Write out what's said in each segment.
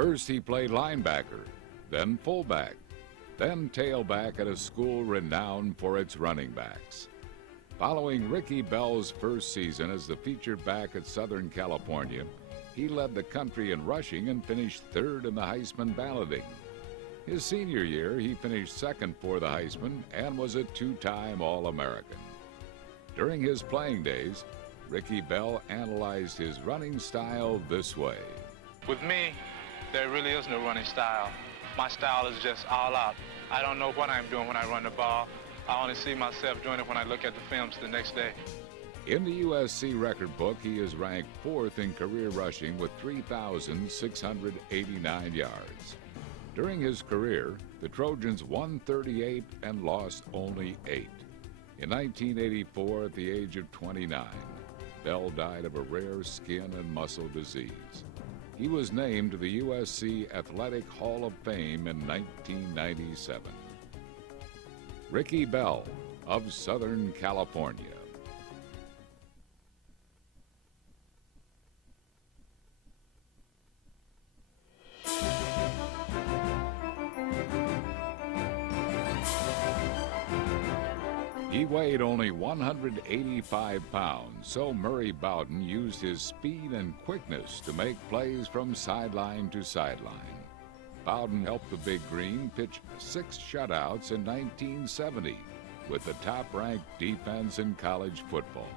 First, he played linebacker, then fullback, then tailback at a school renowned for its running backs. Following Ricky Bell's first season as the featured back at Southern California, he led the country in rushing and finished third in the Heisman balloting. His senior year, he finished second for the Heisman and was a two-time All-American. During his playing days, Ricky Bell analyzed his running style this way. With me, there really is no running style. My style is just all out. I don't know what I'm doing when I run the ball. I only see myself doing it when I look at the films the next day. In the USC record book, he is ranked fourth in career rushing with 3,689 yards. During his career, the Trojans won 38 and lost only 8. In 1984, at the age of 29, Bell died of a rare skin and muscle disease. He was named to the USC Athletic Hall of Fame in 1997. Ricky Bell of Southern California. He weighed only 185 pounds, so Murray Bowden used his speed and quickness to make plays from sideline to sideline. Bowden helped the Big Green pitch 6 shutouts in 1970 with the top-ranked defense in college football.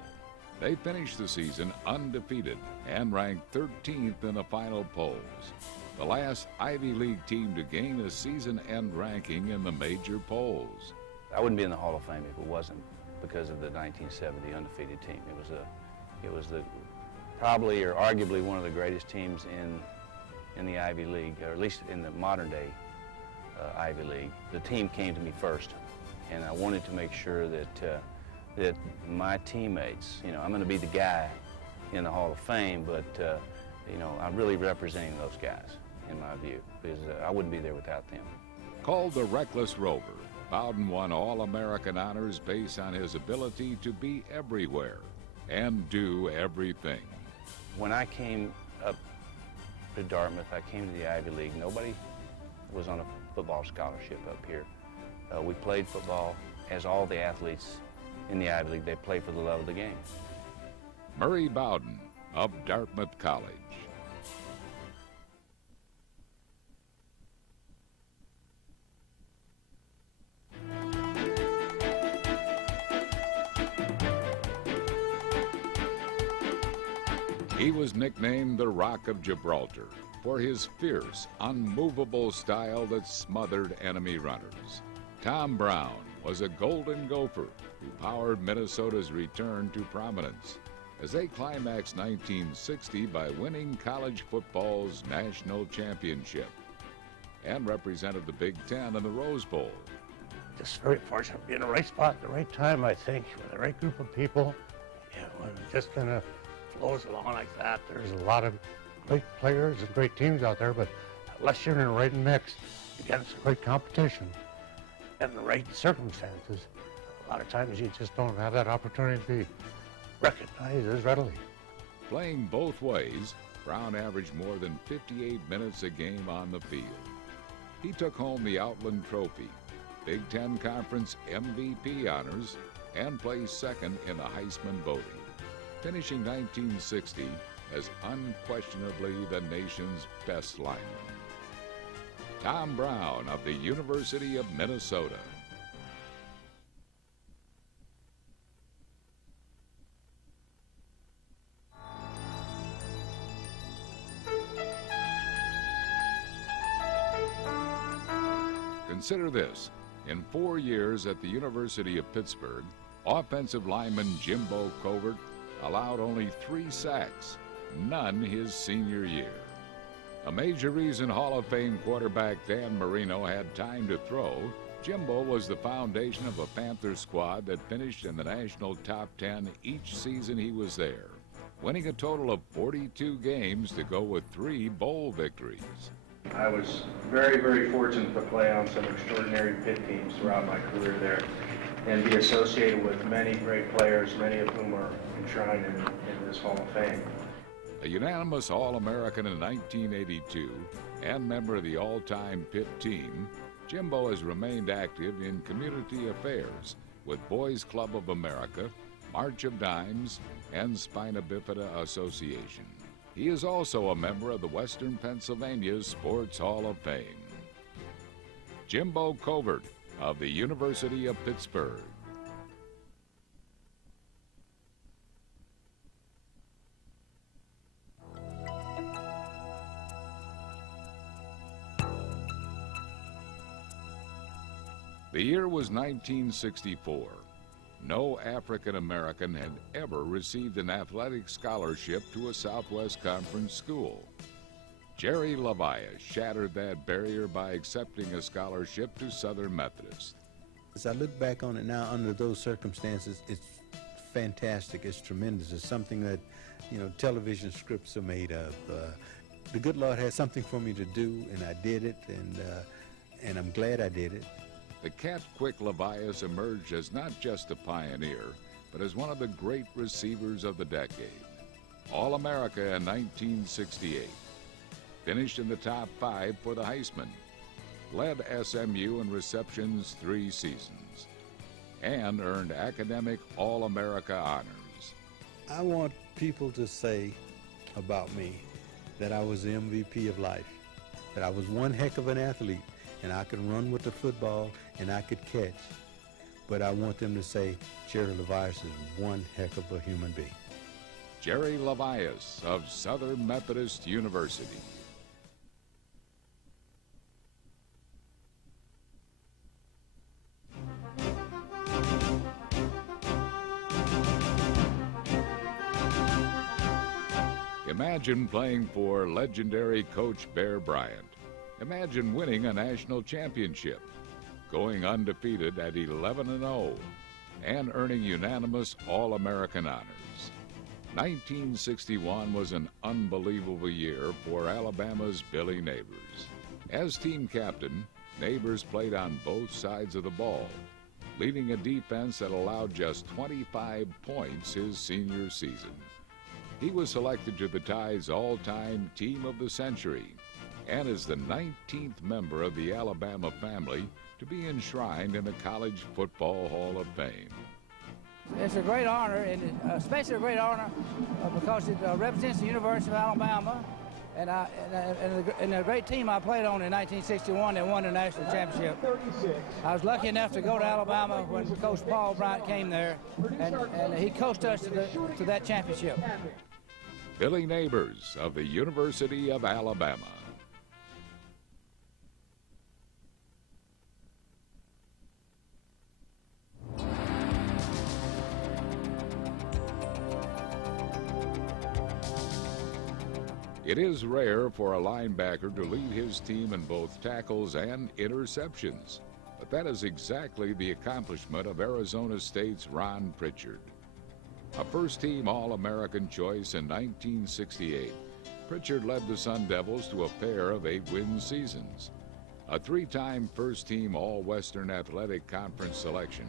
They finished the season undefeated and ranked 13th in the final polls, the last Ivy League team to gain a season-end ranking in the major polls. I wouldn't be in the Hall of Fame if it wasn't because of the 1970 undefeated team. It was probably or arguably one of the greatest teams in the Ivy League, or at least in the modern day Ivy League. The team came to me first, and I wanted to make sure that my teammates, I'm going to be the guy in the Hall of Fame, but I'm really representing those guys in my view, because I wouldn't be there without them. Called the Reckless Rover, Bowden won All-American honors based on his ability to be everywhere and do everything. When I came up to Dartmouth, I came to the Ivy League. Nobody was on a football scholarship up here. We played football as all the athletes in the Ivy League. They play for the love of the game. Murray Bowden of Dartmouth College. He was nicknamed the Rock of Gibraltar for his fierce, unmovable style that smothered enemy runners. Tom Brown was a Golden Gopher who powered Minnesota's return to prominence as they climaxed 1960 by winning college football's national championship and represented the Big Ten in the Rose Bowl. Just very fortunate to be in the right spot at the right time, I think, with the right group of people. When it just kind of flows along like that, there's a lot of great players and great teams out there, but unless you're in the right mix against great competition and the right circumstances, a lot of times you just don't have that opportunity to be recognized as readily. Playing both ways, Brown averaged more than 58 minutes a game on the field. He took home the Outland Trophy, Big Ten Conference MVP honors, and placed second in the Heisman voting, finishing 1960 as unquestionably the nation's best lineman. Tom Brown of the University of Minnesota. Consider this. In 4 years at the University of Pittsburgh, offensive lineman Jimbo Covert allowed only 3 sacks, none his senior year. A major reason Hall of Fame quarterback Dan Marino had time to throw, Jimbo was the foundation of a Panther squad that finished in the national top 10 each season he was there, winning a total of 42 games to go with 3 bowl victories. I was very, very fortunate to play on some extraordinary pit teams throughout my career there and be associated with many great players, many of whom are enshrined in this Hall of Fame. A unanimous All-American in 1982 and member of the all-time Pitt team, Jimbo has remained active in community affairs with Boys Club of America, March of Dimes, and Spina Bifida Association. He is also a member of the Western Pennsylvania Sports Hall of Fame. Jimbo Covert of the University of Pittsburgh. The year was 1964. No African American had ever received an athletic scholarship to a Southwest Conference school. Jerry Levias shattered that barrier by accepting a scholarship to Southern Methodist. As I look back on it now under those circumstances, it's fantastic, it's tremendous. It's something that, television scripts are made of. The good Lord had something for me to do, and I did it, and I'm glad I did it. The Cat Quick Levias emerged as not just a pioneer, but as one of the great receivers of the decade. All-America in 1968. Finished in the top 5 for the Heisman. Led SMU in receptions 3 seasons. And earned academic All-America honors. I want people to say about me that I was the MVP of life, that I was one heck of an athlete, and I could run with the football, and I could catch. But I want them to say, Jerry Levias is one heck of a human being. Jerry Levias of Southern Methodist University. Imagine playing for legendary Coach Bear Bryant. Imagine winning a national championship, going undefeated at 11-0, and earning unanimous All-American honors. 1961 was an unbelievable year for Alabama's Billy Neighbors. As team captain, Neighbors played on both sides of the ball, leading a defense that allowed just 25 points his senior season. He was selected to the Tide's all-time Team of the Century, and is the 19th member of the Alabama family to be enshrined in the College Football Hall of Fame. It's a great honor, and especially a great honor because it represents the University of Alabama, and a great team I played on in 1961 that won the national championship. I was lucky enough to go to Alabama when Coach Paul Bryant came there, and he coached us to that championship. Billy Neighbors of the University of Alabama. It is rare for a linebacker to lead his team in both tackles and interceptions, but that is exactly the accomplishment of Arizona State's Ron Pritchard. A first-team All-American choice in 1968, Pritchard led the Sun Devils to a pair of 8-win seasons. A 3-time first-team All-Western Athletic Conference selection,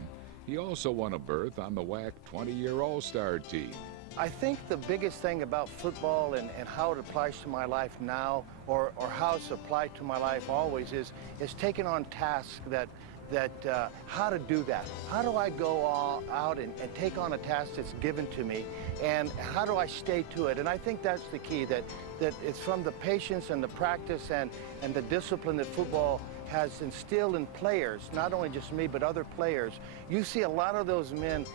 he also won a berth on the WAC 20-year All-Star team. I think the biggest thing about football and how it applies to my life now, or how it's applied to my life always, is taking on tasks that how to do that. How do I go out and take on a task that's given to me, and how do I stay to it? And I think that's the key, that it's from the patience and the practice and the discipline that football has instilled in players, not only just me, but other players. You see a lot of those men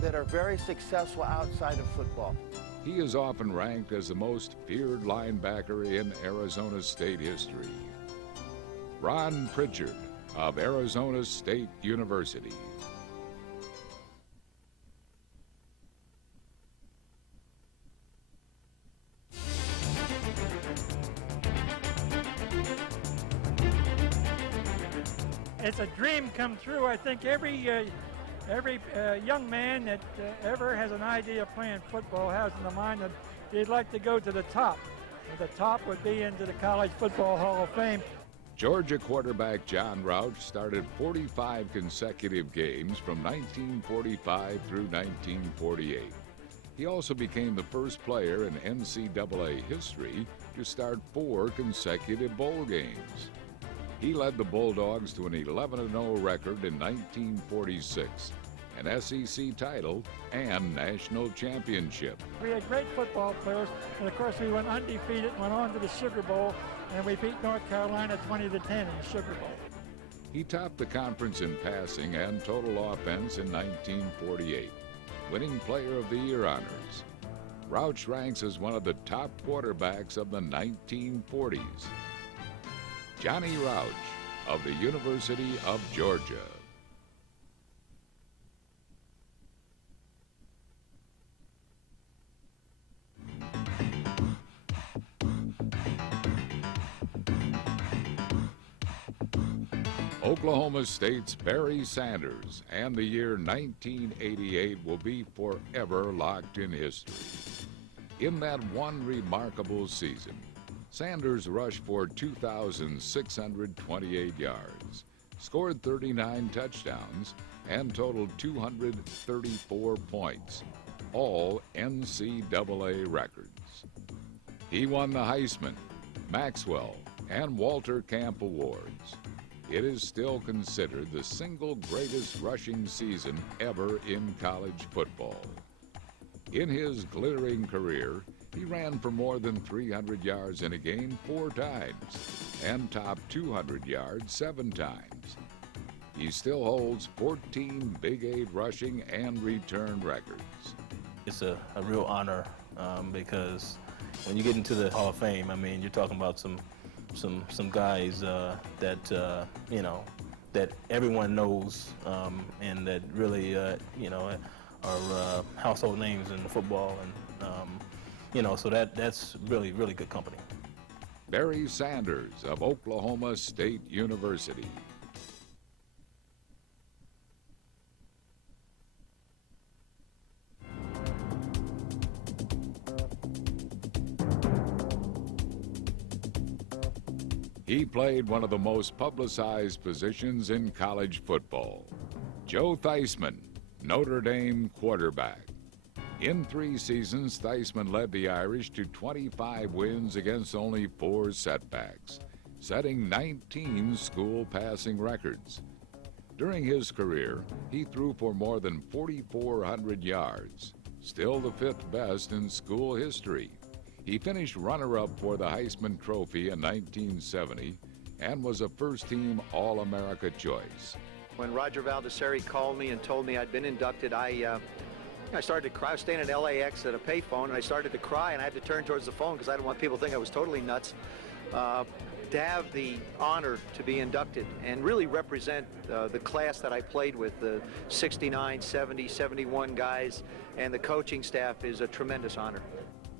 that are very successful outside of football. He is often ranked as the most feared linebacker in Arizona State history. Ron Pritchard of Arizona State University. It's a dream come true. I think every young man that ever has an idea of playing football has in the mind that they'd like to go to the top. And the top would be into the College Football Hall of Fame. Georgia quarterback John Rouch started 45 consecutive games from 1945 through 1948. He also became the first player in NCAA history to start 4 consecutive bowl games. He led the Bulldogs to an 11-0 record in 1946, an SEC title, and national championship. We had great football players, and of course we went undefeated, went on to the Sugar Bowl, and we beat North Carolina 20-10 in the Sugar Bowl. He topped the conference in passing and total offense in 1948, winning Player of the Year honors. Rauch ranks as one of the top quarterbacks of the 1940s. Johnny Rauch of the University of Georgia. Oklahoma State's Barry Sanders and the year 1988 will be forever locked in history. In that one remarkable season, Sanders rushed for 2,628 yards, scored 39 touchdowns, and totaled 234 points, all NCAA records. He won the Heisman, Maxwell, and Walter Camp Awards. It is still considered the single greatest rushing season ever in college football. In his glittering career, he ran for more than 300 yards in a game 4 times and topped 200 yards 7 times. He still holds 14 Big 8 rushing and return records. It's a real honor because when you get into the Hall of Fame, I mean, you're talking about some guys that you know, that everyone knows and that really you know, are household names in football, and you know, so that's really good company. Barry Sanders of Oklahoma State University. He played one of the most publicized positions in college football. Joe Theismann, Notre Dame quarterback. In 3 seasons, Theismann led the Irish to 25 wins against only 4 setbacks, setting 19 school passing records. During his career, he threw for more than 4,400 yards, still the 5th best in school history. He finished runner-up for the Heisman Trophy in 1970 and was a first-team All-America choice. When Roger Valdesari called me and told me I'd been inducted, I started to cry. I was staying at LAX at a payphone, and I started to cry, and I had to turn towards the phone because I didn't want people to think I was totally nuts. To have the honor to be inducted and really represent the class that I played with, the 69, 70, 71 guys, and the coaching staff is a tremendous honor.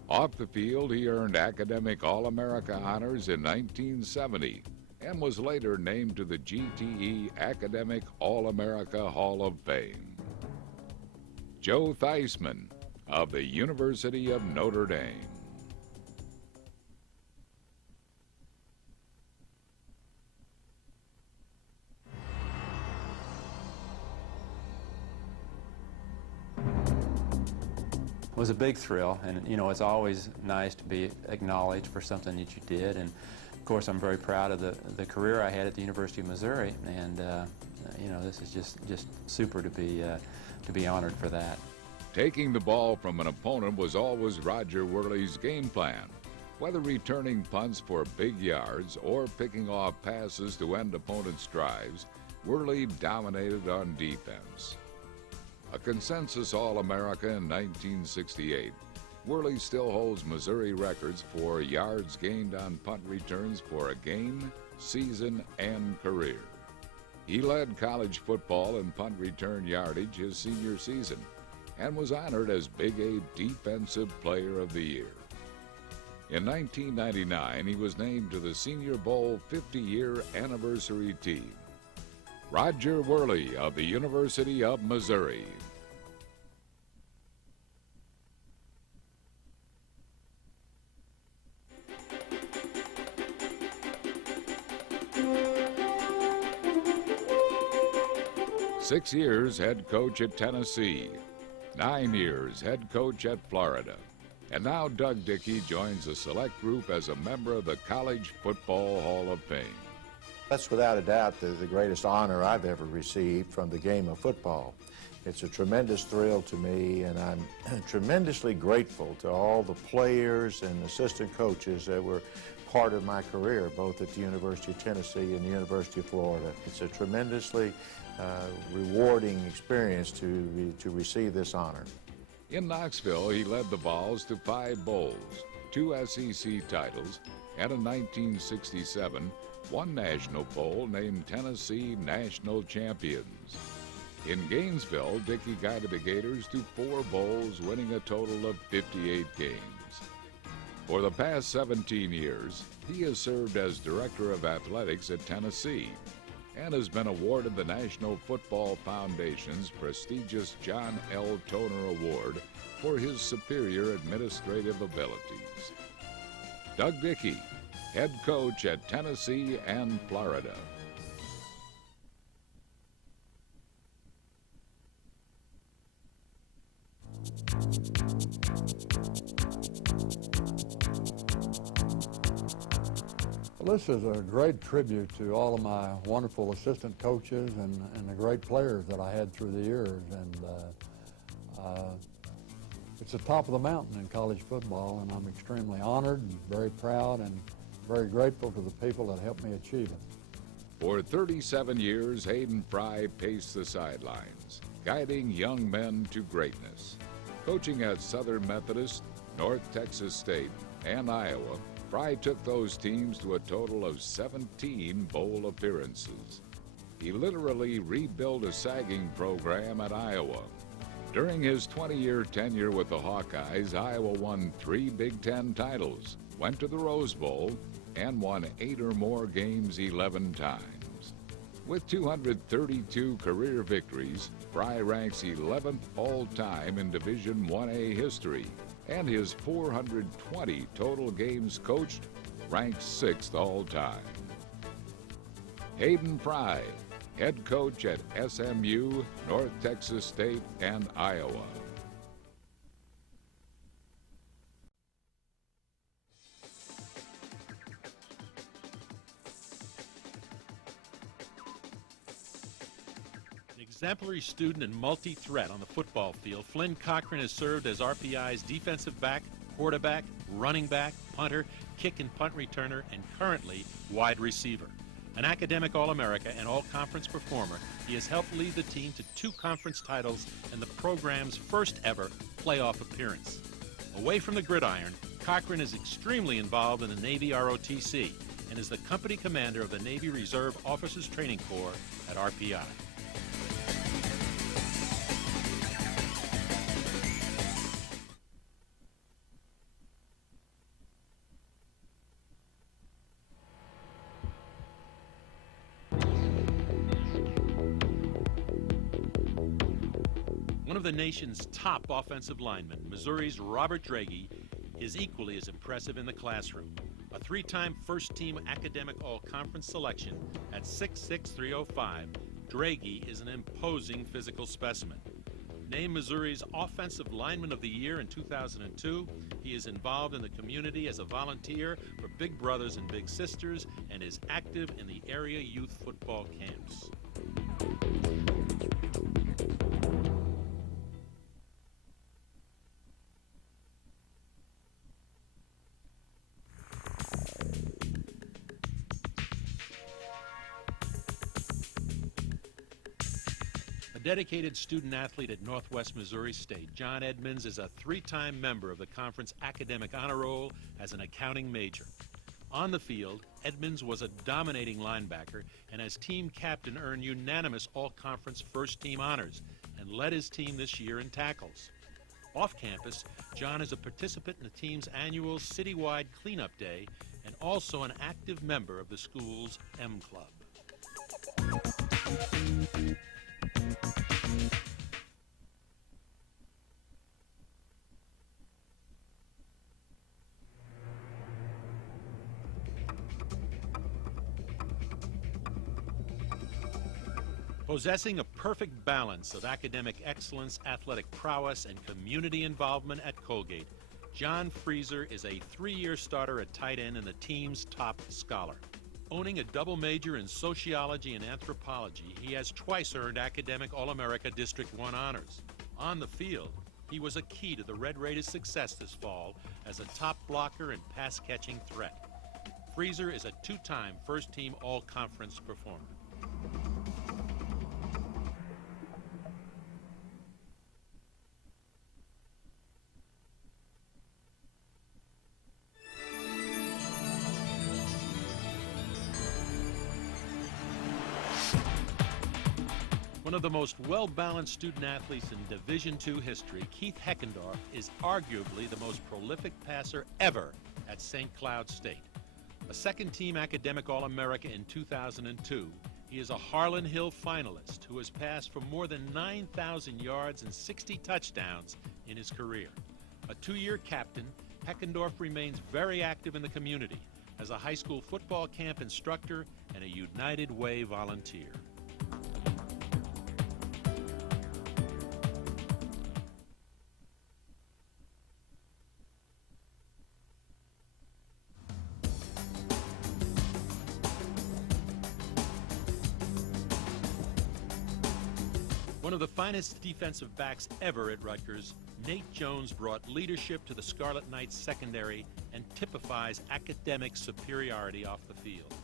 Off the field, he earned academic All-America honors in 1970 and was later named to the GTE Academic All-America Hall of Fame. Joe Theismann of the University of Notre Dame. It was a big thrill, and you know, it's always nice to be acknowledged for something that you did. And of course, I'm very proud of the career I had at the University of Missouri, and you know, this is just super to be honored for that. Taking the ball from an opponent was always Roger Worley's game plan. Whether returning punts for big yards or picking off passes to end opponents' drives, Worley dominated on defense. A consensus All-America in 1968, Worley still holds Missouri records for yards gained on punt returns for a game, season, and career. He led college football in punt return yardage his senior season and was honored as Big 8 Defensive Player of the Year. In 1999, he was named to the Senior Bowl 50-year anniversary team. Roger Worley of the University of Missouri. "6 years head coach at Tennessee. 9 years head coach at Florida. And now Doug Dickey joins a select group as a member of the College Football Hall of Fame. That's without a doubt the greatest honor I've ever received from the game of football. It's a tremendous thrill to me, and I'm tremendously grateful to all the players and assistant coaches that were part of my career, both at the University of Tennessee and the University of Florida. It's a tremendously rewarding experience to receive this honor. In Knoxville, he led the Vols to 5 bowls, 2 SEC titles, and in 1967, 1 national bowl named Tennessee National Champions. In Gainesville, Dickey guided the Gators to 4 bowls, winning a total of 58 games. For the past 17 years, he has served as Director of Athletics at Tennessee and has been awarded the National Football Foundation's prestigious John L. Toner Award for his superior administrative abilities. Doug Dickey, head coach at Tennessee and Florida. Well, this is a great tribute to all of my wonderful assistant coaches and the great players that I had through the years. And it's the top of the mountain in college football, and I'm extremely honored and very proud and very grateful to the people that helped me achieve it. For 37 years, Hayden Fry paced the sidelines, guiding young men to greatness. Coaching at Southern Methodist, North Texas State, and Iowa, Fry took those teams to a total of 17 bowl appearances. He literally rebuilt a sagging program at Iowa. During his 20-year tenure with the Hawkeyes, Iowa won 3 Big Ten titles, went to the Rose Bowl, and won 8 or more games 11 times. With 232 career victories, Fry ranks 11th all-time in Division I-A history, and his 420 total games coached ranked 6th all-time. Hayden Fry, head coach at SMU, North Texas State, and Iowa. Exemplary student and multi-threat on the football field, Flynn Cochran has served as RPI's defensive back, quarterback, running back, punter, kick and punt returner, and currently wide receiver. An academic All-America and All-Conference performer, he has helped lead the team to 2 conference titles and the program's first ever playoff appearance. Away from the gridiron, Cochran is extremely involved in the Navy ROTC and is the company commander of the Navy Reserve Officers Training Corps at RPI. One of the nation's top offensive linemen, Missouri's Robert Draghi, is equally as impressive in the classroom. A 3-time first-team academic all-conference selection at 6'6", 305, Draghi is an imposing physical specimen. Named Missouri's Offensive Lineman of the Year in 2002, he is involved in the community as a volunteer for Big Brothers and Big Sisters and is active in the area youth football camps. Dedicated student athlete at Northwest Missouri State, John Edmonds is a 3-time member of the conference academic honor roll as an accounting major. On the field, Edmonds was a dominating linebacker and as team captain earned unanimous all-conference first-team honors and led his team this year in tackles. Off campus, John is a participant in the team's annual citywide cleanup day and also an active member of the school's M Club. Possessing a perfect balance of academic excellence, athletic prowess, and community involvement at Colgate, John Freezer is a 3-year starter at tight end and the team's top scholar. Owning a double major in sociology and anthropology, he has twice earned academic All-America District 1 honors. On the field, he was a key to the Red Raiders' success this fall as a top blocker and pass-catching threat. Freezer is a 2-time first-team All-Conference performer. One of the most well-balanced student-athletes in Division II history, Keith Heckendorf is arguably the most prolific passer ever at St. Cloud State. A second-team academic All-America in 2002, he is a Harlan Hill finalist who has passed for more than 9,000 yards and 60 touchdowns in his career. A 2-year captain, Heckendorf remains very active in the community as a high school football camp instructor and a United Way volunteer. One of the finest defensive backs ever at Rutgers, Nate Jones brought leadership to the Scarlet Knights secondary and typifies academic superiority off the field.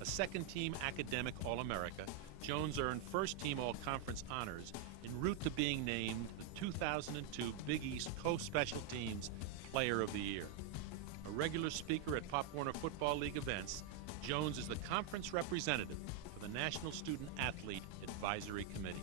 A second-team academic All-America, Jones earned first-team All-Conference honors en route to being named the 2002 Big East Co-Special Teams Player of the Year. A regular speaker at Pop Warner Football League events, Jones is the conference representative for the National Student Athlete Advisory Committee.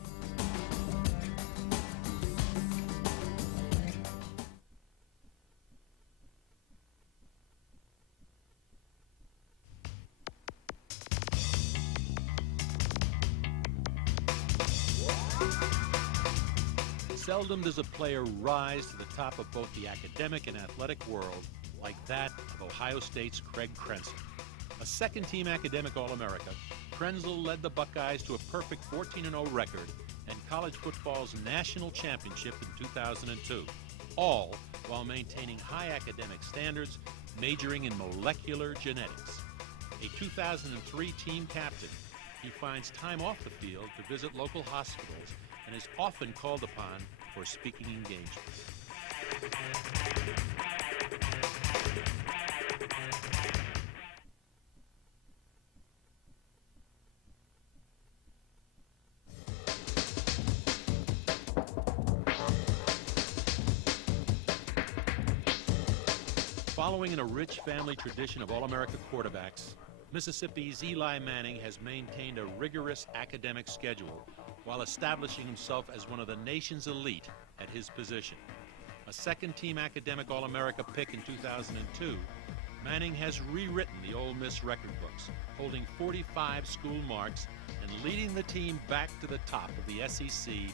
Seldom does a player rise to the top of both the academic and athletic world like that of Ohio State's Craig Krenzel. A second-team academic All-America, Krenzel led the Buckeyes to a perfect 14-0 record and college football's national championship in 2002, all while maintaining high academic standards, majoring in molecular genetics. A 2003 team captain, he finds time off the field to visit local hospitals and is often called upon for speaking engagements. Following in a rich family tradition of All-America quarterbacks, Mississippi's Eli Manning has maintained a rigorous academic schedule while establishing himself as one of the nation's elite at his position. A second-team academic All-America pick in 2002, Manning has rewritten the Ole Miss record books, holding 45 school marks and leading the team back to the top of the SEC in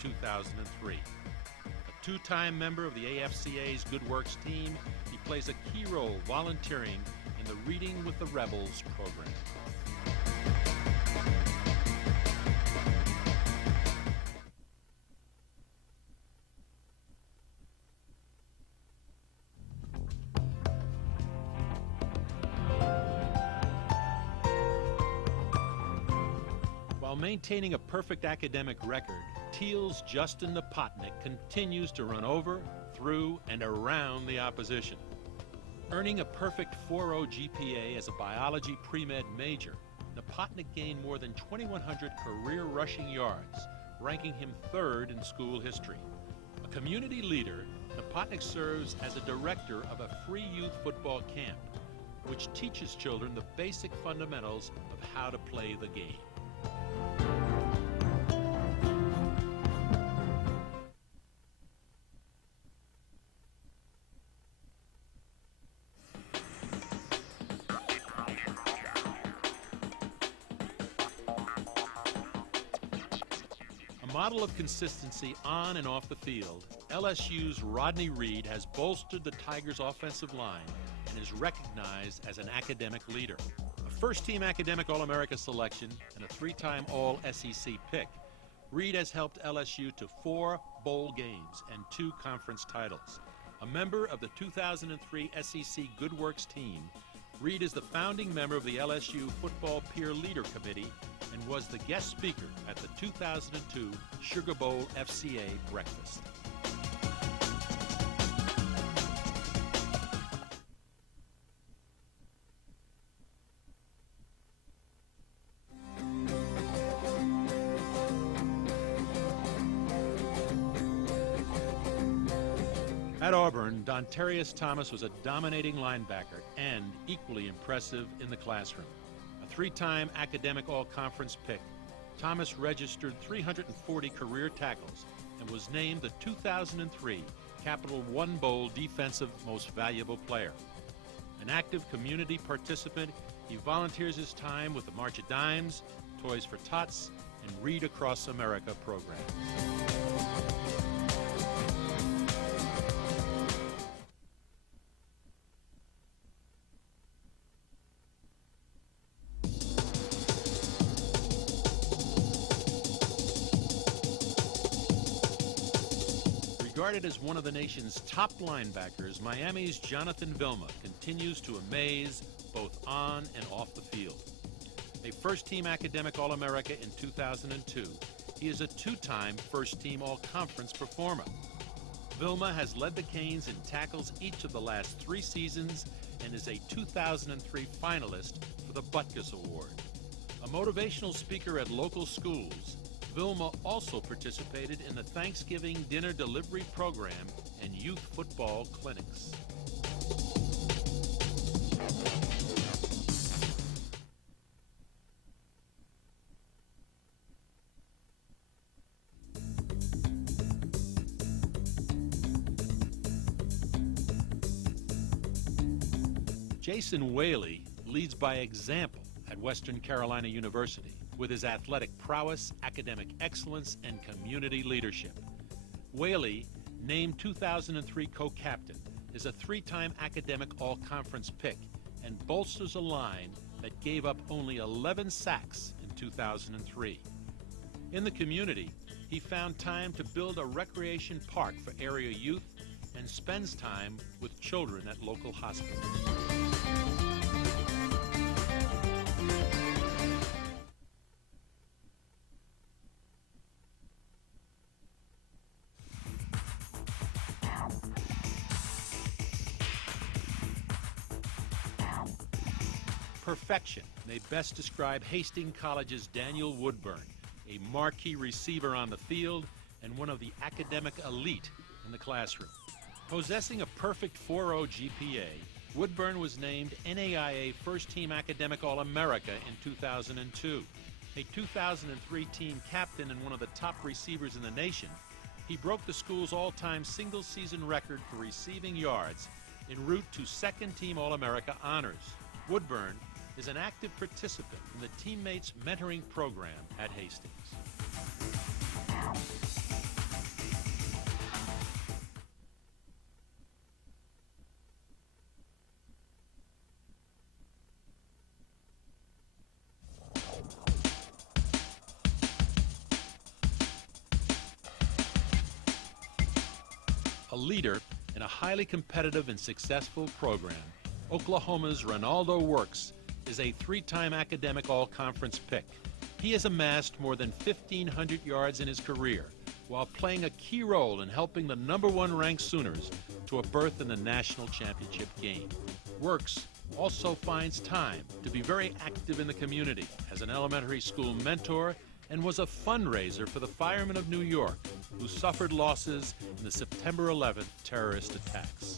2003. A 2-time member of the AFCA's Good Works team, he plays a key role volunteering in the Reading with the Rebels program. While maintaining a perfect academic record, Teal's Justin Napotnick continues to run over, through, and around the opposition. Earning a perfect 4.0 GPA as a biology pre-med major, Napotnick gained more than 2,100 career rushing yards, ranking him 3rd in school history. A community leader, Napotnick serves as a director of a free youth football camp, which teaches children the basic fundamentals of how to play the game. A model of consistency on and off the field, LSU's Rodney Reed has bolstered the Tigers' offensive line and is recognized as an academic leader. A first-team academic All-America selection and a three-time All-SEC pick, Reed has helped LSU to 4 bowl games and 2 conference titles. A member of the 2003 SEC Good Works team, Reed is the founding member of the LSU Football Peer Leader Committee and was the guest speaker at the 2002 Sugar Bowl FCA breakfast. At Auburn, Dontarius Thomas was a dominating linebacker and equally impressive in the classroom. A 3-time academic all-conference pick, Thomas registered 340 career tackles and was named the 2003 Capital One Bowl Defensive Most Valuable Player. An active community participant, he volunteers his time with the March of Dimes, Toys for Tots, and Read Across America programs. Regarded as one of the nation's top linebackers, Miami's Jonathan Vilma continues to amaze both on and off the field. A first-team academic All-America in 2002, he is a 2-time first-team All-Conference performer. Vilma has led the Canes in tackles each of the last 3 seasons and is a 2003 finalist for the Butkus Award. A motivational speaker at local schools, Vilma also participated in the Thanksgiving dinner delivery program and youth football clinics. Jason Whaley leads by example at Western Carolina University with his athletic prowess, academic excellence, and community leadership. Whaley, named 2003 co-captain, is a 3-time academic all-conference pick and bolsters a line that gave up only 11 sacks in 2003. In the community, he found time to build a recreation park for area youth and spends time with children at local hospitals. Perfection may best describe Hastings College's Daniel Woodburn, a marquee receiver on the field and one of the academic elite in the classroom. Possessing a perfect 4.0 GPA, Woodburn was named NAIA First-Team Academic All-America in 2002. A 2003 team captain and one of the top receivers in the nation, he broke the school's all-time single-season record for receiving yards en route to second-team All-America honors. Woodburn is an active participant in the Teammates Mentoring Program at Hastings. A leader in a highly competitive and successful program, Oklahoma's Ronaldo Works is a 3-time academic all-conference pick. He has amassed more than 1,500 yards in his career while playing a key role in helping the #1 ranked Sooners to a berth in the national championship game. Works also finds time to be very active in the community as an elementary school mentor and was a fundraiser for the Firemen of New York who suffered losses in the September 11th terrorist attacks.